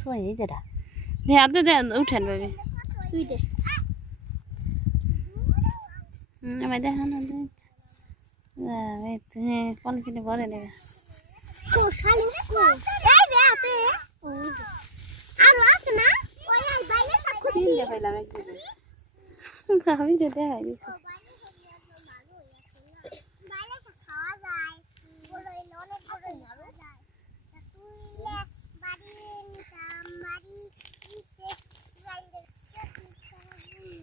সবাই এই যেটা দে আদে দে উঠেন ভাবি তুই দে আমি দেখা না দে এই তো কোন কিনে বলে নেবে কো শালি কো এই দে আপে ওই দে আর আছে না ওই আই বাইরে সাক্ষী তিনটা পাইলাম একদিন আমি যে দেখাই দিছি বাইরে খাওয়া যায় বড় এই অনেক বড় খাওয়া যায় তা তুইলে বাড়ি নিতাম বাড়ি ইতে বাইরে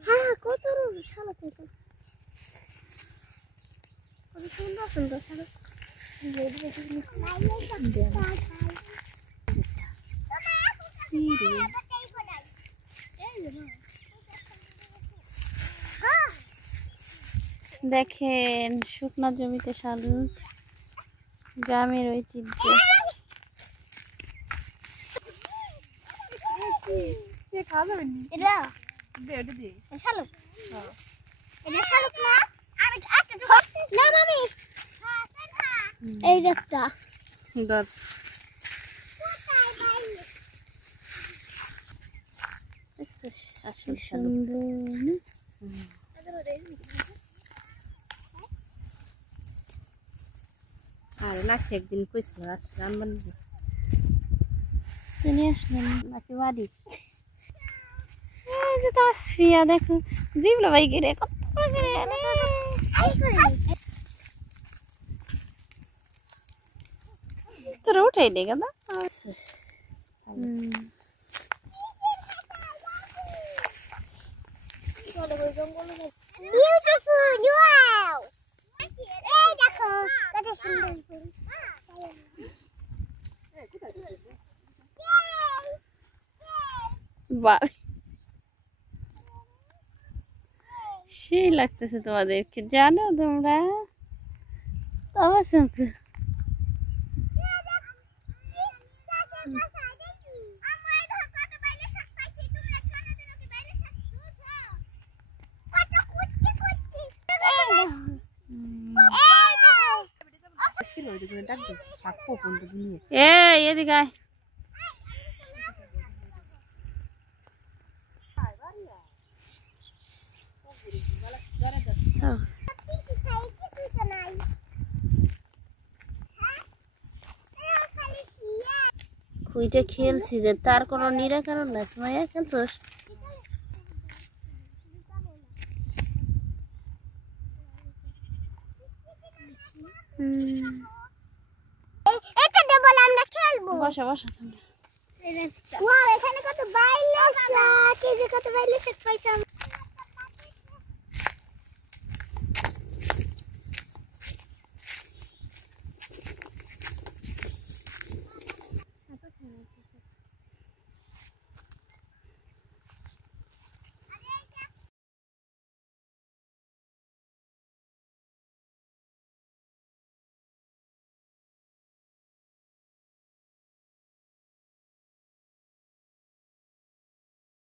হ্যাঁ কত শালা কত কত সুন্দর সুন্দর শালা দেখেন শুকনা জমিতে শালুক গ্রামের ঐতিহ্য এটা শালুক এটা শালুক না আমি একটা না মামি এই একটা দর আসল শালুক আর নাকি একদিন কইছিল আসলাম বানবো তিনি আসলেন নাকি বাড়ি এই যে তাসফিয়া দেখো জিবলা ভাই গিরে কত করে তোরা উঠাই নে কেন Beautiful, wow! এই দেখো কত সুন্দর ফুল বাহ সেই লাগতেছে তোমাদেরকে জানো তোমরা অবশ্যই এদিকে আয় খুইটা খেলছি যে তার কোনো নিরাকরণ নাই মায়া খেলছোস এটা দিয়ে বলে আমরা খেলবো বসা বসা তোমরা ওয়াও এখানে কত বাইলে শাক এই যে কত বাইলে শাক পাইছি